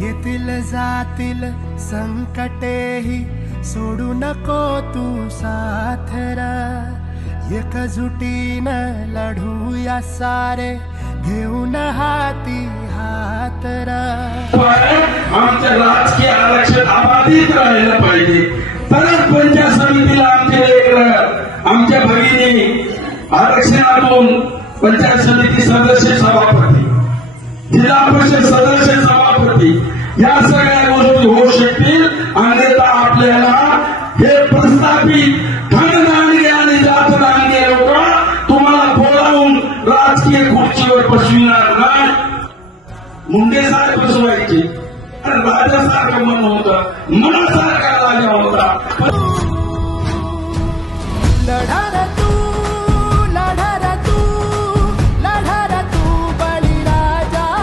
येतील जातील संकटेही सोडू नको तू साथरा, एकजुटीनं लढूया सारे घेऊन हाती हातरा. आमच्या राजकीय आरक्षण अबाधित राहिलं पाहिजे, तरच पंचायत समितीला आमचे लेकरं आमच्या भगिनी आरक्षणातून पंचायत समिती सदस्य सभापती, जिल्हा परिषद सदस्य सभापती या सगळ्या गोष्टी होऊ शकतील. अन्यथा आपल्याला हे प्रस्थापित धनदांडगे आणि जातदांडगे लोक तुम्हाला बोलावून राजकीय खुर्चीवर बसविणार नाही. मुंडेसारखं बसवायचे, राजासारखं मन होतं, मनासारखा राजा होता.